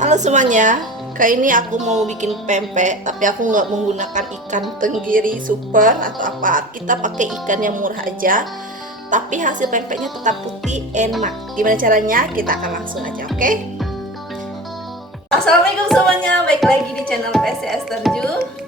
Halo semuanya, kali ini aku mau bikin pempek, tapi aku nggak menggunakan ikan tenggiri super atau apa. Kita pakai ikan yang murah aja, tapi hasil pempeknya tetap putih, enak. Gimana caranya? Kita akan langsung aja, oke? Assalamualaikum semuanya, baik lagi di channel PCS Terju.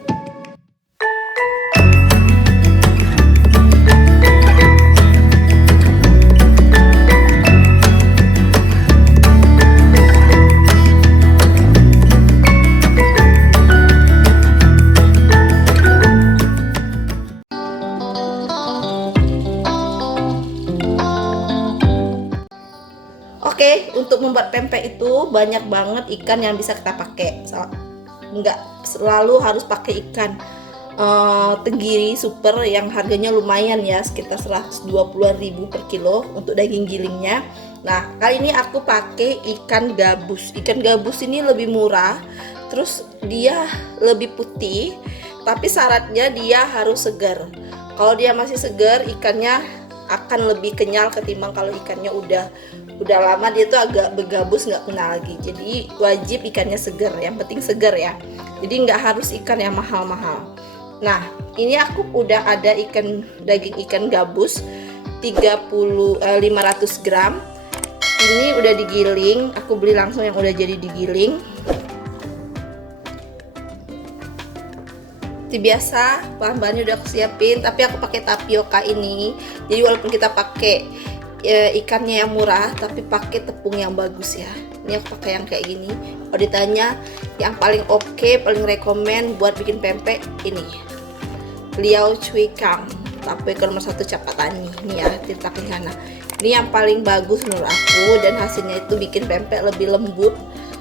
Oke, untuk membuat pempek itu banyak banget ikan yang bisa kita pakai. Nggak selalu harus pakai ikan tenggiri super yang harganya lumayan ya, sekitar 120.000 per kilo untuk daging gilingnya. Nah, kali ini aku pakai ikan gabus. Ikan gabus ini lebih murah, terus dia lebih putih, tapi syaratnya dia harus segar. Kalau dia masih segar, ikannya akan lebih kenyal ketimbang kalau ikannya udah lama, dia tuh agak bergabus, nggak kena lagi. Jadi wajib ikannya segar, yang penting segar ya. Jadi nggak harus ikan yang mahal-mahal. Nah, ini aku udah ada daging ikan gabus 500 gram. Ini udah digiling, aku beli langsung yang udah jadi digiling. Seperti biasa, bahan-bahannya udah aku siapin, tapi aku pakai tapioka ini. Jadi walaupun kita pakai ikannya yang murah, tapi pakai tepung yang bagus ya. Ini aku pakai yang kayak gini. Kalau ditanya yang paling oke, paling rekomen buat bikin pempek, ini Liao Cui Kang, tapioka nomor 1 Capatani. Ini ya, Tirta Kencana. Ini yang paling bagus menurut aku, dan hasilnya itu bikin pempek lebih lembut,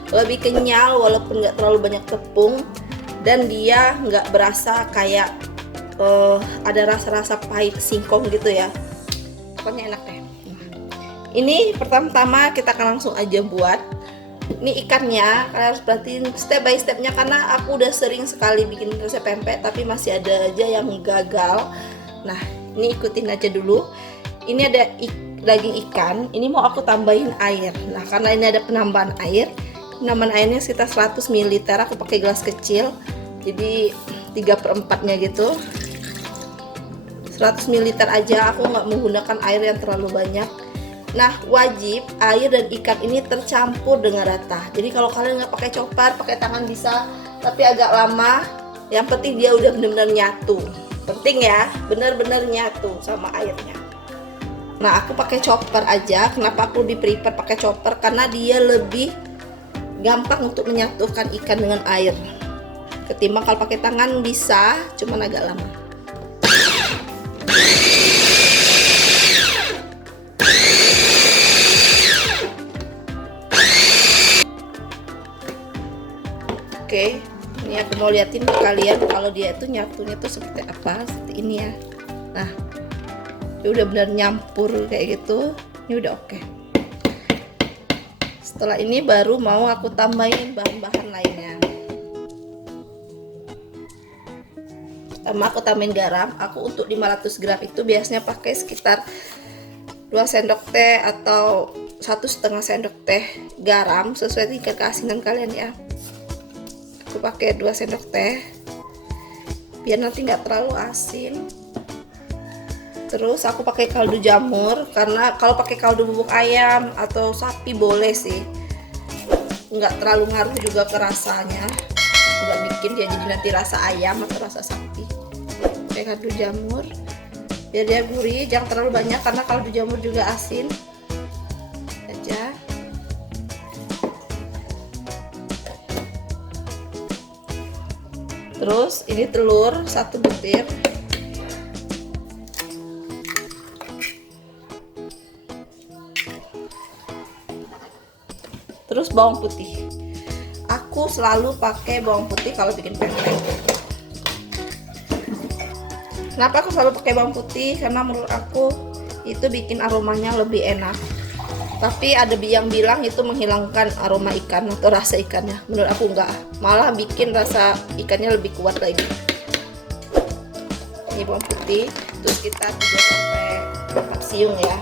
lebih kenyal walaupun nggak terlalu banyak tepung, dan dia nggak berasa kayak ada rasa-rasa pahit singkong gitu ya. Pokoknya enak deh. Ini pertama-tama kita akan langsung aja buat. Ini ikannya, kalian harus perhatiin step by stepnya, karena aku udah sering sekali bikin resep pempek tapi masih ada aja yang gagal. Nah, ini ikutin aja dulu. Ini ada daging ikan, ini mau aku tambahin air. Nah, karena ini ada penambahan air, penambahan airnya sekitar 100 ml. Aku pakai gelas kecil, jadi 3/4-nya gitu. 100 ml aja, aku nggak menggunakan air yang terlalu banyak. Nah, wajib air dan ikan ini tercampur dengan rata. Jadi kalau kalian nggak pakai chopper, pakai tangan bisa, tapi agak lama. Yang penting dia udah benar-benar nyatu. Penting ya, benar-benar nyatu sama airnya. Nah, aku pakai chopper aja. Kenapa aku lebih prefer pakai chopper? Karena dia lebih gampang untuk menyatukan ikan dengan air. Ketimbang kalau pakai tangan bisa, cuman agak lama. Oke, ini aku mau liatin ke kalian kalau dia itu nyatunya tuh seperti apa, seperti ini ya. Nah, dia udah benar nyampur kayak gitu. Ini udah oke. Setelah ini baru mau aku tambahin bahan-bahan lainnya. Pertama aku tambahin garam. Aku untuk 500 gram itu biasanya pakai sekitar 2 sendok teh atau 1,5 sendok teh garam, sesuai tingkat keasinan kalian ya. Aku pakai 2 sendok teh biar nanti nggak terlalu asin. Terus aku pakai kaldu jamur, karena kalau pakai kaldu bubuk ayam atau sapi boleh sih, nggak terlalu ngaruh juga ke rasanya, nggak bikin dia jadi nanti rasa ayam atau rasa sapi. Pakai kaldu jamur biar dia gurih, jangan terlalu banyak karena kaldu jamur juga asin aja. Terus ini telur 1 butir. Terus bawang putih. Aku selalu pakai bawang putih kalau bikin pempek. Kenapa aku selalu pakai bawang putih? Karena menurut aku itu bikin aromanya lebih enak. Tapi ada yang bilang itu menghilangkan aroma ikan atau rasa ikannya. Menurut aku enggak, malah bikin rasa ikannya lebih kuat lagi. Ini bawang putih, terus kita 3 sampai 4 siung ya,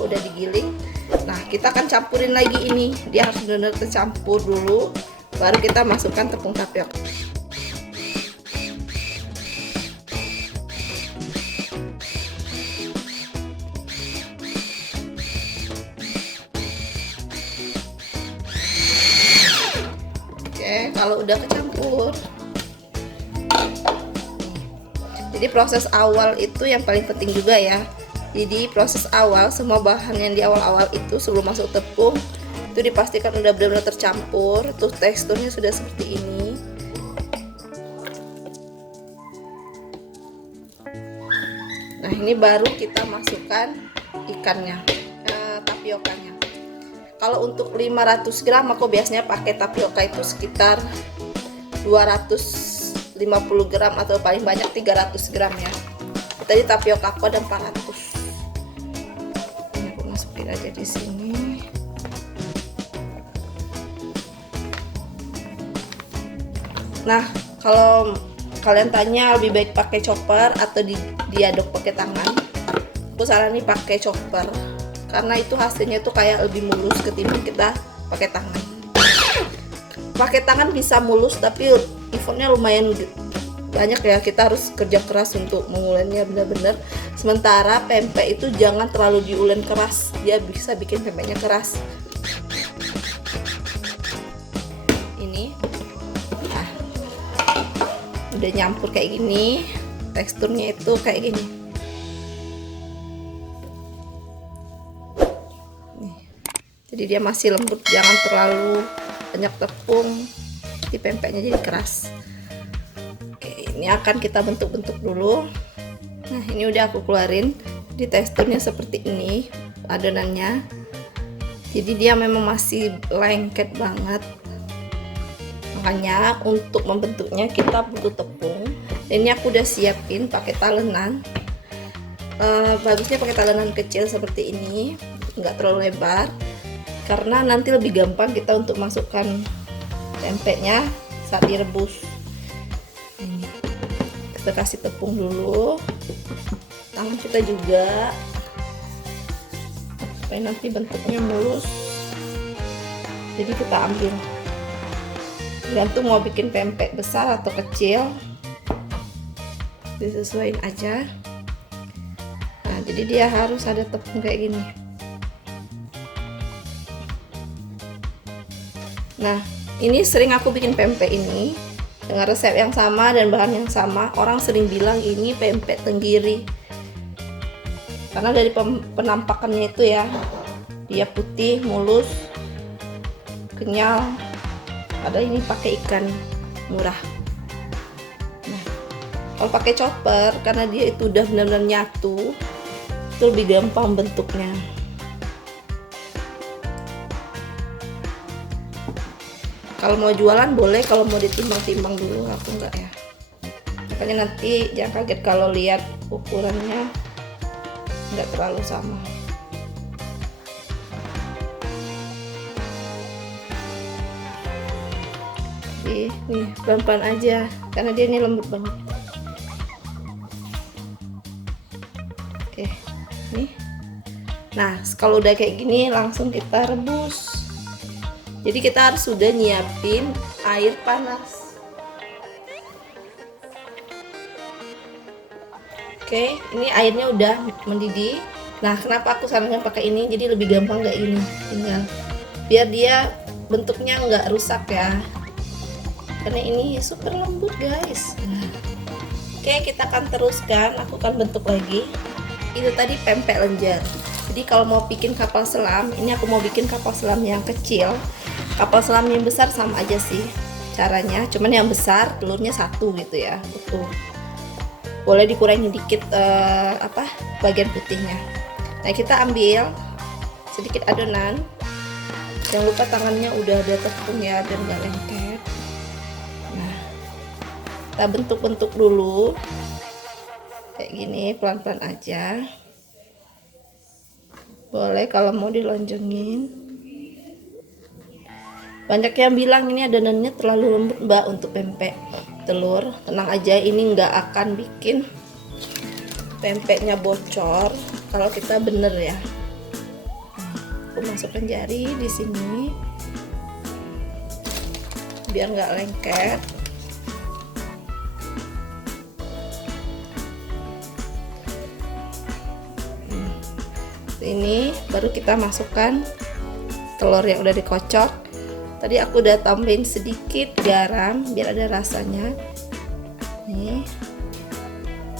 udah digiling. Nah, kita akan campurin lagi ini. Dia harus benar-benar tercampur dulu, baru kita masukkan tepung tapioka. Oke, kalau udah kecampur, jadi proses awal itu yang paling penting juga ya. Jadi proses awal, semua bahan yang di awal-awal itu sebelum masuk tepung itu dipastikan udah benar-benar tercampur. Tuh teksturnya sudah seperti ini. Nah, ini baru kita masukkan ikannya, tapiokanya. Kalau untuk 500 gram aku biasanya pakai tapioka itu sekitar 250 gram atau paling banyak 300 gram ya. Tadi tapioka aku ada 400. Ini aku masukin aja di sini. Nah, kalau kalian tanya lebih baik pakai chopper atau diaduk pakai tangan, aku saranin pakai chopper karena itu hasilnya tuh kayak lebih mulus ketimbang kita pakai tangan. Pakai tangan bisa mulus tapi effortnya lumayan banyak ya, kita harus kerja keras untuk mengulennya benar-benar. Sementara pempek itu jangan terlalu diulen keras, dia bisa bikin pempeknya keras. Ini nah, udah nyampur kayak gini, teksturnya itu kayak gini. Jadi dia masih lembut, jangan terlalu banyak tepung, di pempeknya jadi keras. Oke, ini akan kita bentuk-bentuk dulu. Nah, ini udah aku keluarin. Di teksturnya seperti ini adonannya. Jadi dia memang masih lengket banget. Makanya untuk membentuknya kita butuh tepung. Dan ini aku udah siapin pakai talenan. Bagusnya pakai talenan kecil seperti ini, nggak terlalu lebar. Karena nanti lebih gampang kita untuk masukkan pempeknya saat direbus. Ini kita kasih tepung dulu, tangan kita juga supaya nanti bentuknya mulus. Jadi kita ambil, tergantung mau bikin pempek besar atau kecil, disesuaikan aja. Nah, jadi dia harus ada tepung kayak gini. Nah, ini sering aku bikin pempek ini dengan resep yang sama dan bahan yang sama. Orang sering bilang ini pempek tenggiri karena dari penampakannya itu ya, dia putih, mulus, kenyal. Padahal ini pakai ikan murah. Nah, kalau pakai chopper karena dia itu udah benar-benar nyatu, itu lebih gampang bentuknya. Kalau mau jualan boleh, kalau mau ditimbang-timbang dulu, aku enggak ya. Makanya nanti jangan kaget kalau lihat ukurannya enggak terlalu sama. Jadi nih pelan-pelan aja karena dia ini lembut banget. Oke, nih. Nah, kalau udah kayak gini langsung kita rebus. Jadi kita harus sudah nyiapin air panas. Oke, ini airnya udah mendidih. Nah, kenapa aku sarankan pakai ini? Jadi lebih gampang kayak gini, tinggal biar dia bentuknya nggak rusak ya. Karena ini super lembut guys. Oke, kita akan teruskan. Aku akan bentuk lagi. Itu tadi pempek lenjer. Jadi kalau mau bikin kapal selam, ini aku mau bikin kapal selam yang kecil. Kapal selam yang besar sama aja sih caranya, cuman yang besar telurnya satu gitu ya, utuh. Boleh dikurangi dikit bagian putihnya. Nah, kita ambil sedikit adonan. Jangan lupa tangannya udah ada tepung ya dan gak lengket. Nah, kita bentuk-bentuk dulu kayak gini, pelan-pelan aja. Boleh kalau mau dilonjongin. Banyak yang bilang ini adonannya terlalu lembut mbak untuk pempek telur. Tenang aja, ini nggak akan bikin pempeknya bocor kalau kita bener ya. aku masukkan jari di sini biar nggak lengket. Ini baru kita masukkan telur yang udah dikocok. Tadi aku udah tambahin sedikit garam biar ada rasanya. Nih,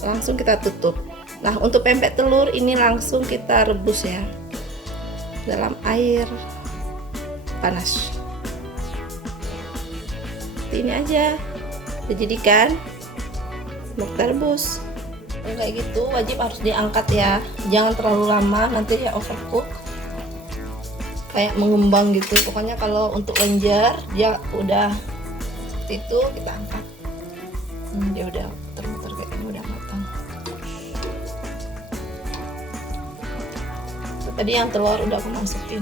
langsung kita tutup. Nah, untuk pempek telur ini langsung kita rebus ya dalam air panas. Ini aja udah jadi kan, mau kita rebus. Kayak gitu wajib harus diangkat ya, jangan terlalu lama nanti ya overcook kayak mengembang gitu. Pokoknya kalau untuk lenjer dia udah seperti itu kita angkat. Dia udah muter-muter kayak ini, udah matang. Tadi yang telur udah aku masukin.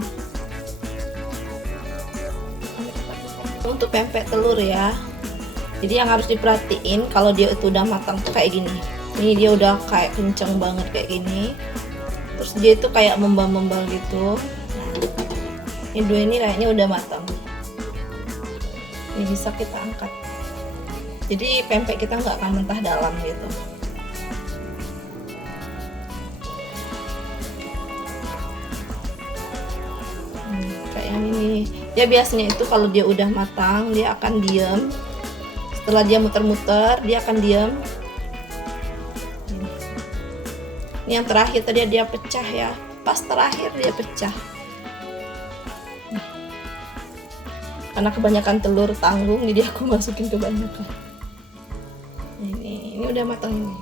Untuk pempek telur ya, jadi yang harus diperhatiin kalau dia itu udah matang tuh kayak gini. Ini dia udah kayak kenceng banget kayak gini, terus dia itu kayak membal-membal gitu. Nah, ini dua ini kayaknya udah matang, ini bisa kita angkat, jadi pempek kita nggak akan mentah dalam gitu. Kayak yang ini ya, biasanya itu kalau dia udah matang dia akan diam. Setelah dia muter-muter dia akan diam. Ini yang terakhir tadi dia pecah ya, pas terakhir dia pecah. Karena kebanyakan telur tanggung jadi aku masukin kebanyakan. Ini udah matang ini.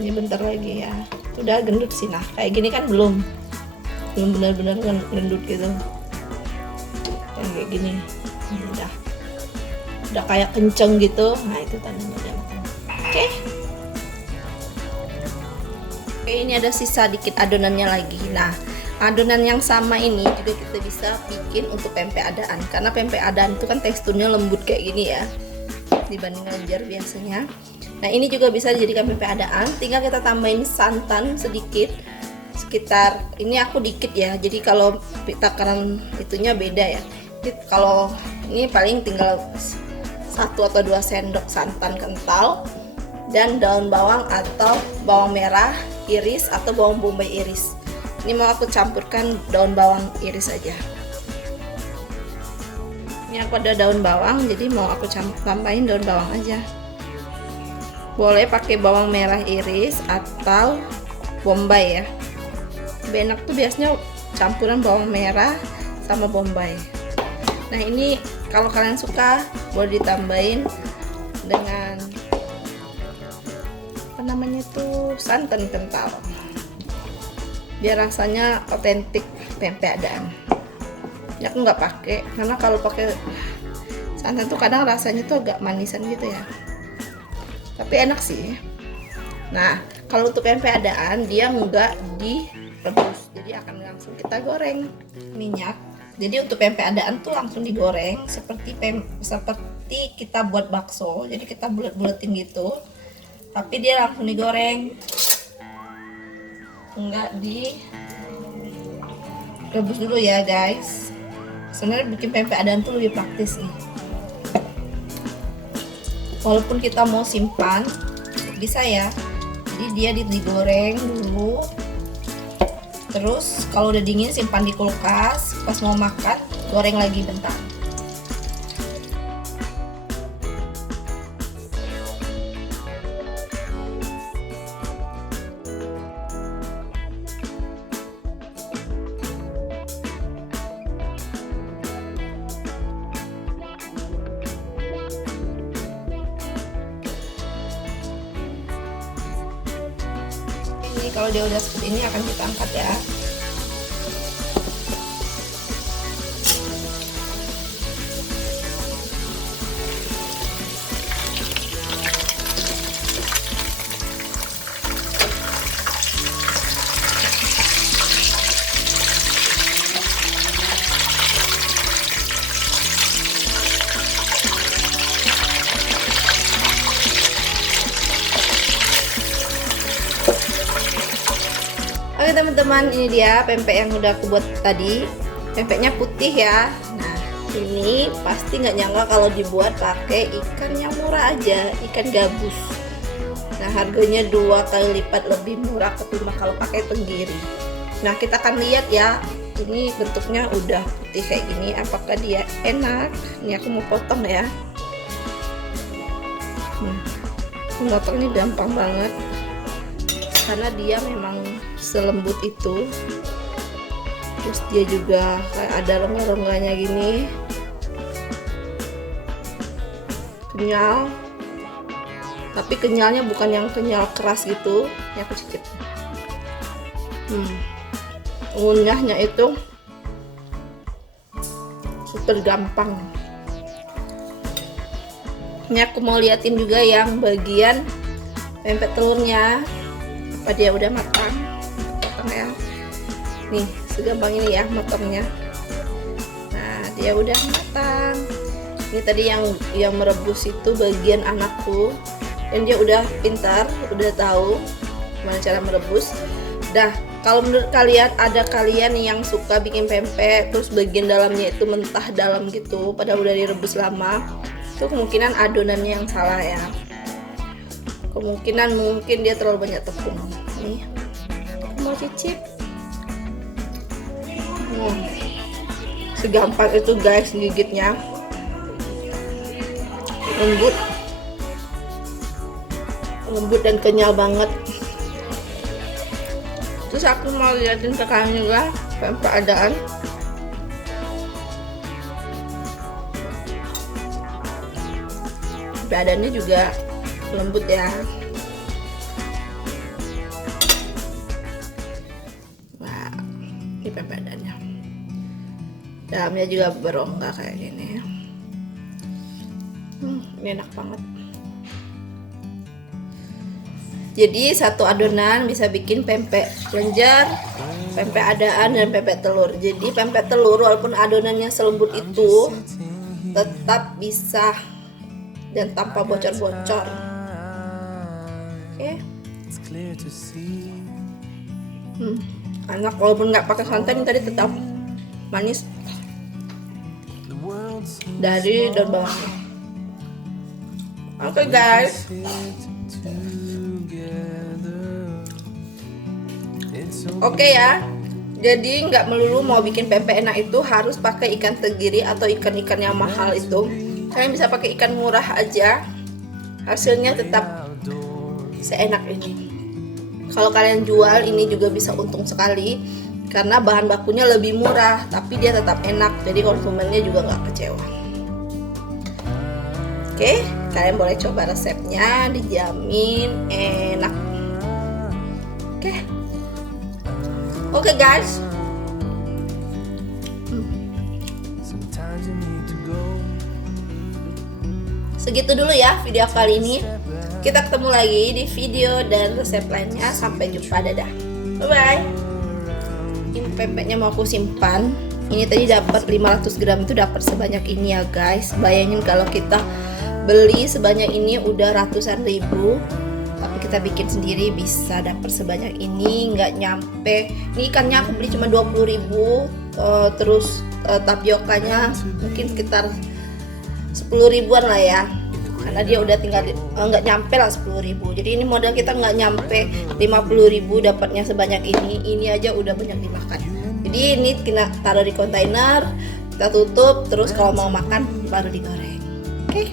Ini bentar lagi ya, udah gendut sih. Nah kayak gini kan belum benar-benar gendut gitu. Kayak gini, udah kayak kenceng gitu. Nah itu tandanya udah matang. Oke. Oke, ini ada sisa dikit adonannya lagi. Nah, adonan yang sama ini juga kita bisa bikin untuk pempek adaan. Karena pempek adaan itu kan teksturnya lembut kayak gini ya, dibanding lenjer biasanya. Nah, ini juga bisa dijadikan pempek adaan. Tinggal kita tambahin santan sedikit. Sekitar, ini aku dikit ya. Jadi kalau takaran itunya beda ya. Jadi, kalau ini paling tinggal 1 atau 2 sendok santan kental. Dan daun bawang atau bawang merah iris atau bawang bombay iris. Ini mau aku campurkan daun bawang iris aja. Ini aku ada daun bawang, jadi mau aku tambahin daun bawang aja. Boleh pakai bawang merah iris atau bombay ya. Lebih enak tuh biasanya campuran bawang merah sama bombay. Nah ini kalau kalian suka boleh ditambahin dengan namanya tuh santan kental biar rasanya otentik pempek adaan. Ya aku nggak pakai karena kalau pakai santan tuh kadang rasanya tuh agak manisan gitu ya, tapi enak sih. Nah kalau untuk pempek adaan dia nggak direbus, jadi akan langsung kita goreng minyak. Jadi untuk pempek adaan tuh langsung digoreng seperti kita buat bakso, jadi kita bulet-buletin gitu. Tapi dia langsung digoreng, enggak direbus dulu ya guys. Sebenarnya bikin pempek adaan tuh lebih praktis nih. Walaupun kita mau simpan bisa ya, jadi dia digoreng dulu, terus kalau udah dingin simpan di kulkas, pas mau makan goreng lagi bentar. Ini kalau dia udah seperti ini akan kita angkat ya. Oke teman-teman, ini dia pempek yang udah aku buat tadi. Pempeknya putih ya. Nah, ini pasti nggak nyangka kalau dibuat pakai ikan yang murah aja, ikan gabus. Nah, harganya 2 kali lipat lebih murah ketimbang kalau pakai tenggiri. Nah, kita akan lihat ya. Ini bentuknya udah putih kayak gini, apakah dia enak? Ini aku mau potong ya. Memotong ini gampang banget karena dia memang selembut itu. Terus dia juga kayak ada rongga-rongganya gini, kenyal, tapi kenyalnya bukan yang kenyal keras gitu. Ini aku cicip. Ngunyahnya itu super gampang. Ini aku mau liatin juga yang bagian pempek telurnya, apa dia udah matang. Potong ya. Nih, segampang ini ya motongnya. Nah, dia udah matang. Ini tadi yang merebus itu bagian anakku, dan dia udah pintar, udah tahu gimana cara merebus. Dah, kalau menurut kalian, ada kalian yang suka bikin pempek terus bagian dalamnya itu mentah dalam gitu padahal udah direbus lama, itu kemungkinan adonannya yang salah ya. Kemungkinan mungkin dia terlalu banyak tepung. Nih, aku mau cicip. Segampang itu guys gigitnya, lembut dan kenyal banget. Terus aku mau liatin ke kalian juga pempek adaan. Badannya juga lembut ya. Wah, ini pempek adanya. Dalamnya juga berongga kayak gini. Ini enak banget. Jadi satu adonan bisa bikin pempek lenjer, pempek adaan, dan pempek telur. Jadi pempek telur walaupun adonannya selembut itu tetap bisa dan tanpa bocor-bocor. Oke. Enak walaupun nggak pakai santan, tadi tetap manis dari daun bawangnya. Oke guys. Oke ya, jadi nggak melulu mau bikin pempek enak itu harus pakai ikan tenggiri atau ikan-ikan yang mahal itu. Kalian bisa pakai ikan murah aja, hasilnya tetap seenak ini. Kalau kalian jual ini juga bisa untung sekali karena bahan bakunya lebih murah, tapi dia tetap enak, jadi konsumennya juga nggak kecewa. Oke, kalian boleh coba resepnya, dijamin enak. Oke guys, segitu dulu ya video kali ini. Kita ketemu lagi di video dan resep lainnya. Sampai jumpa, dadah, bye bye. Ini pempeknya mau aku simpan. Ini tadi dapat 500 gram itu dapat sebanyak ini ya guys. Bayangin kalau kita beli sebanyak ini udah ratusan ribu, tapi kita bikin sendiri bisa dapat sebanyak ini, nggak nyampe. Ini ikannya aku beli cuma 20.000, terus tapiokanya mungkin sekitar 10 ribuan lah ya, karena dia udah tinggal nggak nyampe lah 10.000. Jadi ini modal kita nggak nyampe 50.000 dapatnya sebanyak ini aja udah banyak dimakan. Jadi ini kita taruh di kontainer, kita tutup, terus kalau mau makan baru digoreng. Oke.